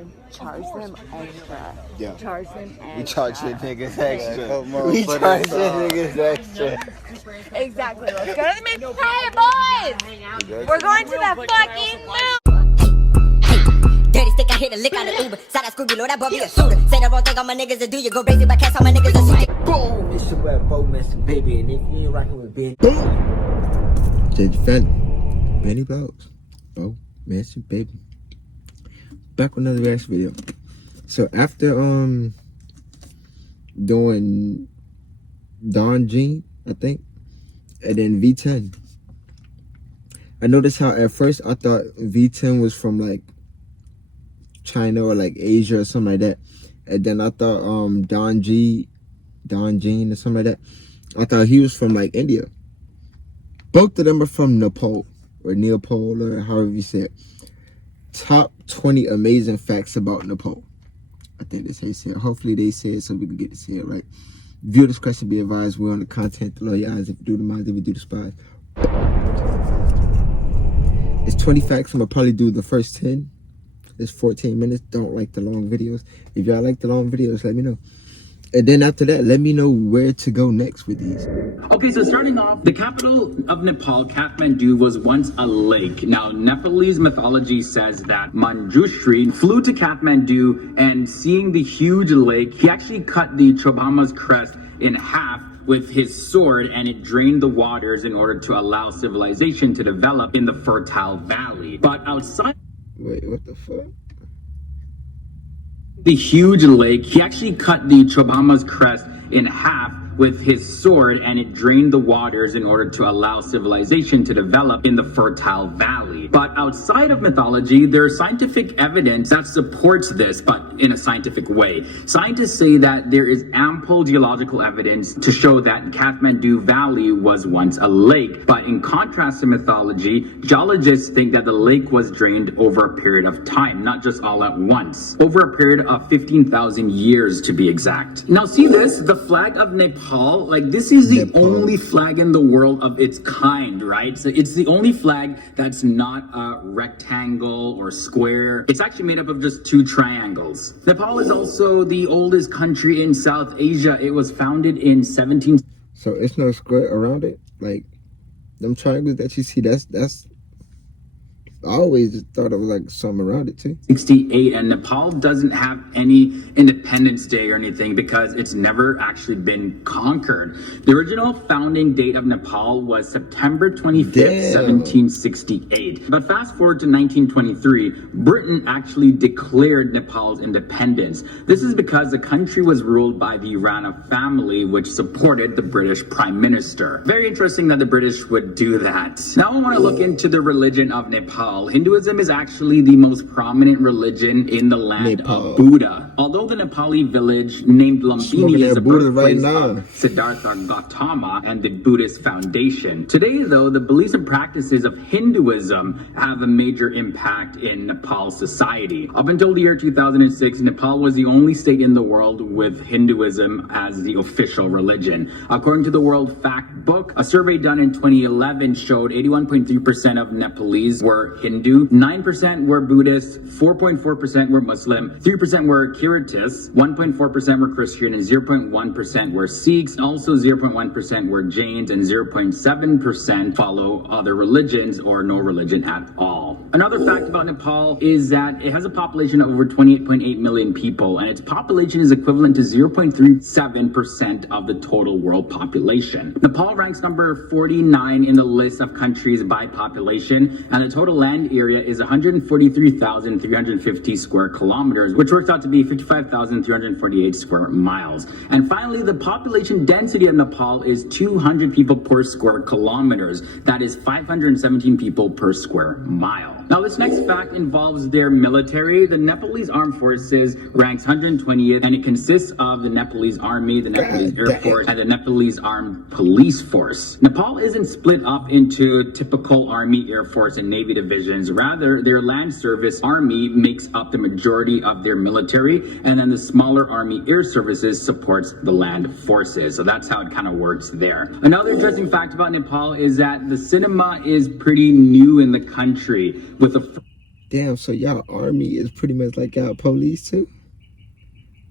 and charge them extra. Yeah. Charge them extra. We charge the niggas extra. We charge the niggas extra. Exactly. Let's go to the main. Hey, boys! We're going to the fucking moon! Dirty stick, I hit a lick out of Uber. Side I Scooby, Lord, that boy be a shooter. Say the wrong thing on my niggas to do, you go crazy, but cast all my niggas to shoot it. Boom! It's your boy, Bo Master Baby, and if you ain't rocking with Ben, Change fan. Benny Blogs. Bo Master Baby. Back with another reaction video. So after doing Don Jean, I think, and then V10, I noticed how at first I thought V10 was from like China or like Asia or something like that, and then I thought Don Jean or something like that, I thought he was from like India. Both of them are from Nepal or Nepal or however you say it. Top 20 amazing facts about Nepal. I think that's how you say it. Hopefully they say it so we can get to see it right. Viewer discretion be advised. We're on the content. The your eyes. If you do the minds, if you do the spies. It's 20 facts. I'm gonna probably do the first 10. It's 14 minutes. Don't like the long videos. If y'all like the long videos, let me know. And then after that, let me know where to go next with these. Okay, so starting off, the capital of Nepal, Kathmandu, was once a lake. Now, Nepalese mythology says that Manjushri flew to Kathmandu, and seeing the huge lake, he actually cut the Chobhama's crest in half with his sword, and it drained the waters in order to allow civilization to develop in the fertile valley. But outside... Wait, what the fuck? The huge lake, he actually cut the Chobhama's crest in half with his sword, and it drained the waters in order to allow civilization to develop in the fertile valley. But outside of mythology, there's scientific evidence that supports this, but in a scientific way. Scientists say that there is ample geological evidence to show that Kathmandu Valley was once a lake. But in contrast to mythology, geologists think that the lake was drained over a period of time, not just all at once. Over a period of 15,000 years to be exact. Now see this, the flag of Nepal. Like, this is the only flag in the world of its kind, right? So it's the only flag that's not a rectangle or square. It's actually made up of just two triangles. Nepal is also the oldest country in South Asia. It was founded in 17... So it's no square around it? Like, them triangles that you see, that's I always just thought it was like something around it too. 68, and Nepal doesn't have any Independence Day or anything because it's never actually been conquered. The original founding date of Nepal was September 25th, 1768. But fast forward to 1923, Britain actually declared Nepal's independence. This is because the country was ruled by the Rana family, which supported the British Prime Minister. Very interesting that the British would do that. Now I want to look into the religion of Nepal. Hinduism is actually the most prominent religion in the land of Buddha. Although the Nepali village named Lumbini is the birthplace of Siddhartha Gautama and the Buddhist foundation. Today, though, the beliefs and practices of Hinduism have a major impact in Nepal society. Up until the year 2006, Nepal was the only state in the world with Hinduism as the official religion. According to the World Fact Book, a survey done in 2011 showed 81.3% of Nepalese were Hindu, 9% were Buddhist, 4.4% were Muslim, 3% were Kiritis, 1.4% were Christian, and 0.1% were Sikhs. Also 0.1% were Jains, and 0.7% follow other religions or no religion at all. Another fact about Nepal is that it has a population of over 28.8 million people, and its population is equivalent to 0.37% of the total world population. Nepal ranks number 49 in the list of countries by population, and the total land area is 143,350 square kilometers, which works out to be 55,348 square miles. And finally, the population density of Nepal is 200 people per square kilometers. That is 517 people per square mile. Now, this next fact involves their military. The Nepalese Armed Forces ranks 120th, and it consists of the Nepalese Army, the Nepalese Air Force, and the Nepalese Armed Police Force. Nepal isn't split up into typical Army, Air Force, and Navy divisions. Rather, their land service army makes up the majority of their military, and then the smaller Army Air Services supports the land forces. So that's how it kind of works there. Another interesting fact about Nepal is that the cinema is pretty new in the country, with a Damn, so y'all army is pretty much like y'all police too?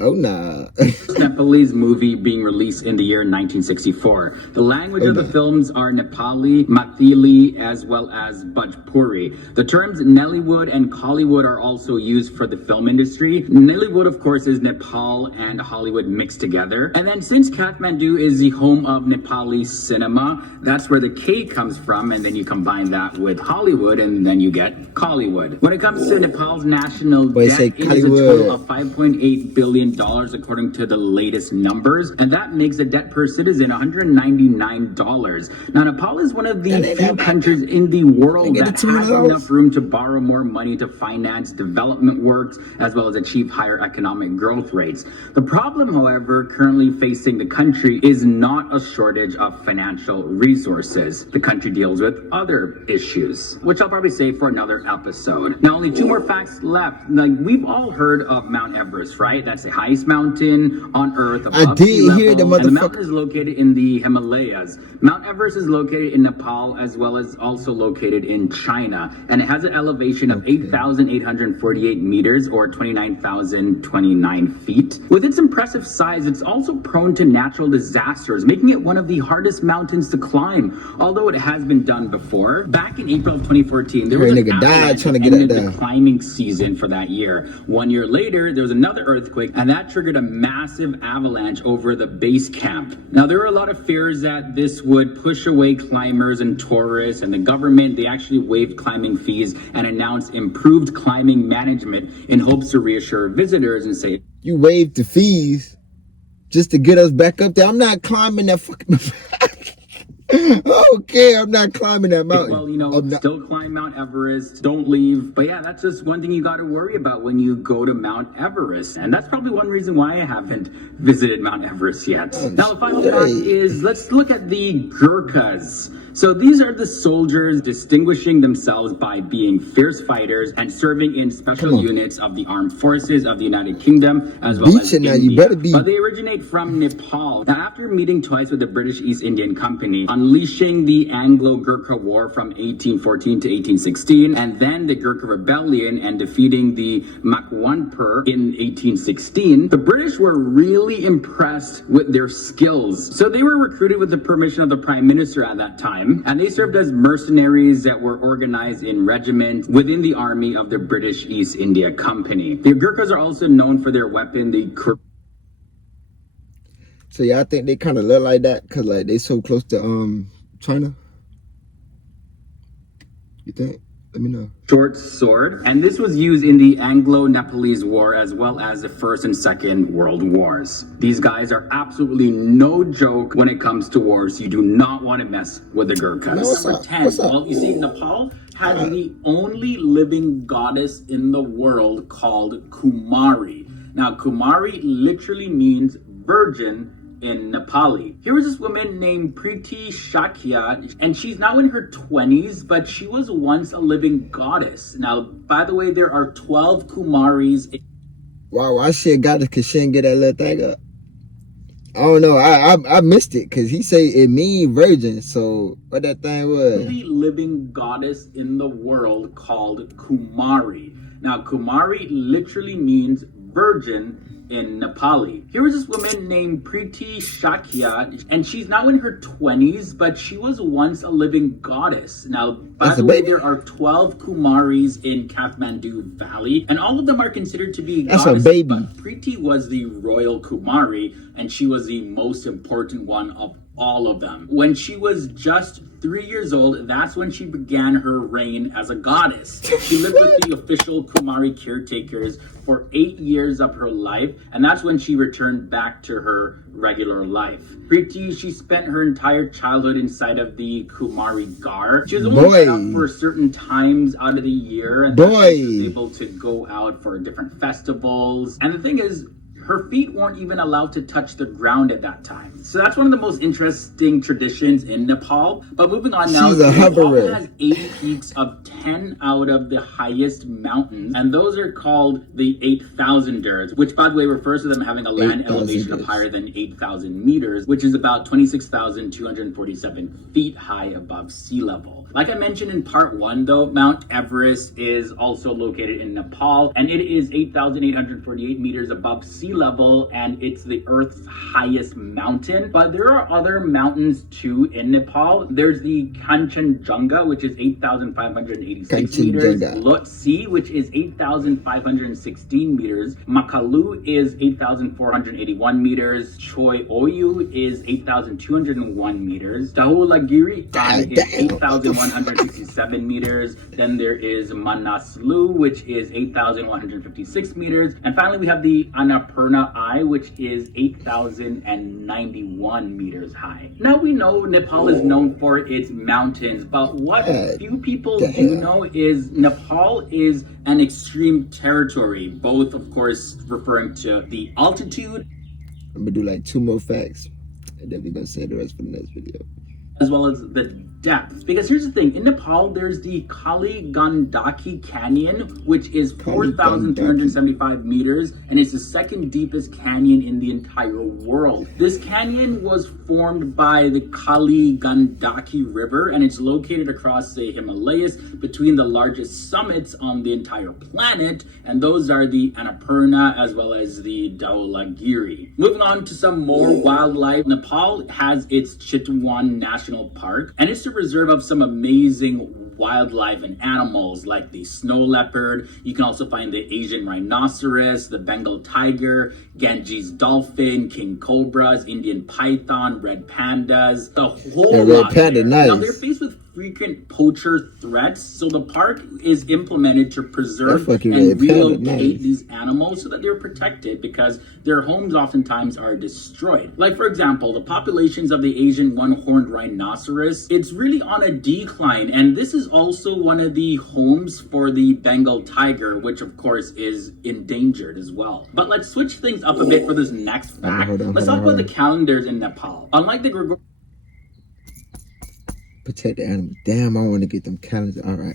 Oh, nah. Nepalese movie being released in the year 1964. The language of the films are Nepali, Mathili, as well as Bhojpuri. The terms Nollywood and Kollywood are also used for the film industry. Nollywood, of course, is Nepal and Hollywood mixed together. And then since Kathmandu is the home of Nepali cinema, that's where the K comes from, and then you combine that with Hollywood, and then you get Kollywood. When it comes to Nepal's national debt, it is a total of $5.8 billion according to the latest numbers, and that makes the debt per citizen $199. Now, Nepal is one of the few countries in the world that has enough room to borrow more money to finance development works as well as achieve higher economic growth rates. The problem, however, currently facing the country is not a shortage of financial resources. The country deals with other issues, which I'll probably save for another episode. Now, only two more facts left. Like, we've all heard of Mount Everest, right? That's the highest mountain on Earth above sea level, and the mountain is located in the Himalayas. Mount Everest is located in Nepal as well as also located in China, and it has an elevation of 8,848 meters or 29,029 feet. With its impressive size, it's also prone to natural disasters, making it one of the hardest mountains to climb, although it has been done before. Back in April of 2014, there was an avalanche that ended the climbing season for that year. 1 year later, there was another earthquake, and that triggered a massive avalanche over the base camp. Now, there were a lot of fears that this would push away climbers and tourists, and the government, they actually waived climbing fees and announced improved climbing management in hopes to reassure visitors and say, you waived the fees just to get us back up there. I'm not climbing that fucking... Okay, I'm not climbing that mountain. Well, you know, still climb Mount Everest, don't leave. But yeah, that's just one thing you got to worry about when you go to Mount Everest. And that's probably one reason why I haven't visited Mount Everest yet. Now, the final fact is, let's look at the Gurkhas. So these are the soldiers distinguishing themselves by being fierce fighters and serving in special units of the armed forces of the United Kingdom as well as India. But they originate from Nepal. Now, after meeting twice with the British East Indian Company, unleashing the Anglo-Gurkha War from 1814 to 1816, and then the Gurkha Rebellion and defeating the Makwanpur in 1816, the British were really impressed with their skills. So they were recruited with the permission of the Prime Minister at that time, and they served as mercenaries that were organized in regiments within the army of the British East India Company. The Gurkhas are also known for their weapon, the So y'all think they kind of look like that because like they so close to China? You think? Let me know. short sword, and this was used in the Anglo-Nepalese War as well as the First and Second World Wars. These guys are absolutely no joke when it comes to wars. You do not want to mess with the Gurkhas. Number 10. Well, you see, Nepal has the only living goddess in the world called Kumari. Now, Kumari literally means virgin in Nepali. Here was this woman named Preeti Shakya, and she's now in her 20s, but she was once a living goddess. Now, by the way, there are 12 Kumaris. Wow, I should got it because she didn't get that little thing up. I don't know. I missed it because he say it mean virgin. So what that thing was? The living goddess in the world called Kumari. Now, Kumari literally means virgin in Nepali. Here was this woman named Preeti Shakya, and she's now in her 20s, but she was once a living goddess. Now, by the way, there are 12 Kumaris in Kathmandu Valley, and all of them are considered to be goddesses. That's a baby. But Preeti was the royal Kumari, and she was the most important one of all of them. When she was just 3 years old, that's when she began her reign as a goddess. She lived with the official Kumari caretakers for 8 years of her life, and that's when she returned back to her regular life. Preeti, she spent her entire childhood inside of the Kumari Gar. She was only set up for certain times out of the year, and she was able to go out for different festivals. And the thing is, Her feet weren't even allowed to touch the ground at that time. So that's one of the most interesting traditions in Nepal. But moving on now, She's a Nepal hoverer. has 80 peaks of 10 out of the highest mountains, and those are called the 8,000ers, which by the way refers to them having a land elevation of higher than 8,000 meters, which is about 26,247 feet high above sea level. Like I mentioned in part 1 though, Mount Everest is also located in Nepal, and it is 8,848 meters above sea level, and it's the Earth's highest mountain. But there are other mountains too in Nepal. There's the Kanchenjunga, which is 8,586 meters. Lhotse, which is 8,516 meters. Makalu is 8,481 meters. Choi Oyu is 8,201 meters. Dhaulagiri is 8,167 meters. Then there is Manaslu, which is 8,156 meters. And finally, we have the Annapurna Eye, which is 8,091 meters high. Now we know Nepal is known for its mountains, but what few people do know is Nepal is an extreme territory, both of course referring to the altitude. I'm gonna do like 2 more facts, and then we're gonna say the rest for the next video. As well as the depth. Because here's the thing, in Nepal, there's the Kali Gandaki Canyon, which is 4,375 meters, and it's the second deepest canyon in the entire world. This canyon was formed by the Kali Gandaki River, and it's located across the Himalayas between the largest summits on the entire planet, and those are the Annapurna as well as the Dhaulagiri. Moving on to some more wildlife, Nepal has its Chitwan National Park, and it's a reserve of some amazing wildlife and animals like the snow leopard. You can also find the Asian rhinoceros, the Bengal tiger, Ganges dolphin, king cobras, Indian python, red pandas, the whole lot there. Now they're faced with frequent poacher threats, so the park is implemented to preserve and relocate these animals so that they're protected, because their homes oftentimes are destroyed. Like for example, the populations of the Asian one-horned rhinoceros, it's really on a decline, and this is also one of the homes for the Bengal tiger, which of course is endangered as well. But let's switch things up a bit for this next fact. Let's talk about the calendars in Nepal. Unlike the Gregorian protect the animals. Damn, I want to get them calendars. All right.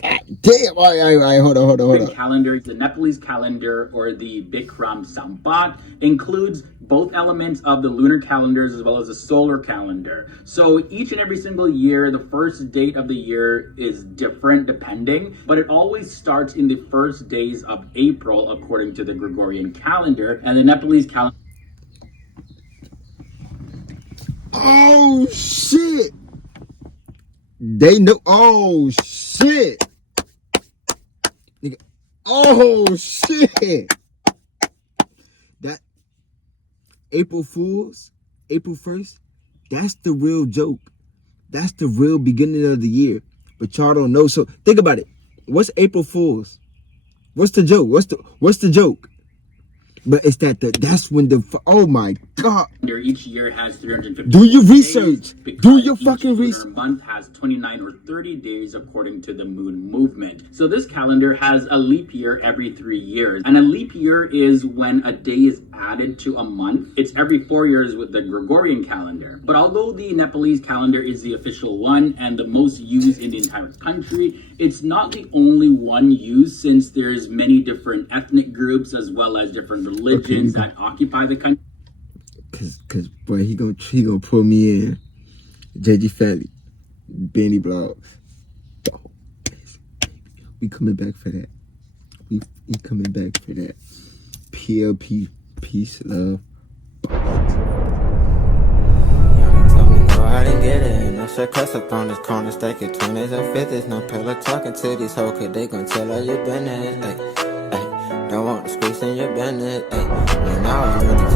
God damn. All right. Hold on. Calendar, the Nepalese calendar, or the Bikram Sambat, includes both elements of the lunar calendars as well as the solar calendar. So each and every single year, the first date of the year is different depending, but it always starts in the first days of April according to the Gregorian calendar, and the Nepalese calendar. Oh, shit. They know. Oh shit. Nigga. Oh shit. That April Fools, April 1st, that's the real joke. That's the real beginning of the year. But y'all don't know. So think about it. What's April Fools? What's the joke? What's the joke? But it's that's when oh my God. Each year has 350 Do your research. Do your fucking research. Each month has 29 or 30 days according to the moon movement. So this calendar has a leap year every 3 years. And a leap year is when a day is added to a month. It's every 4 years with the Gregorian calendar. But although the Nepalese calendar is the official one and the most used in the entire country, it's not the only one used, since there's many different ethnic groups as well as different religions that occupy the country. Cause boy, he gonna pull me in. JG Family, Benny Blogs. Oh, we coming back for that. We coming back for that. PLP, peace, love. I didn't get it. No shit cuss up on this corner, stack it 20s and 50s. No pillow talking to these hoes, cause they gon' tell all your business. Ay, ay, don't want to squeeze in your business. Ay, when I was really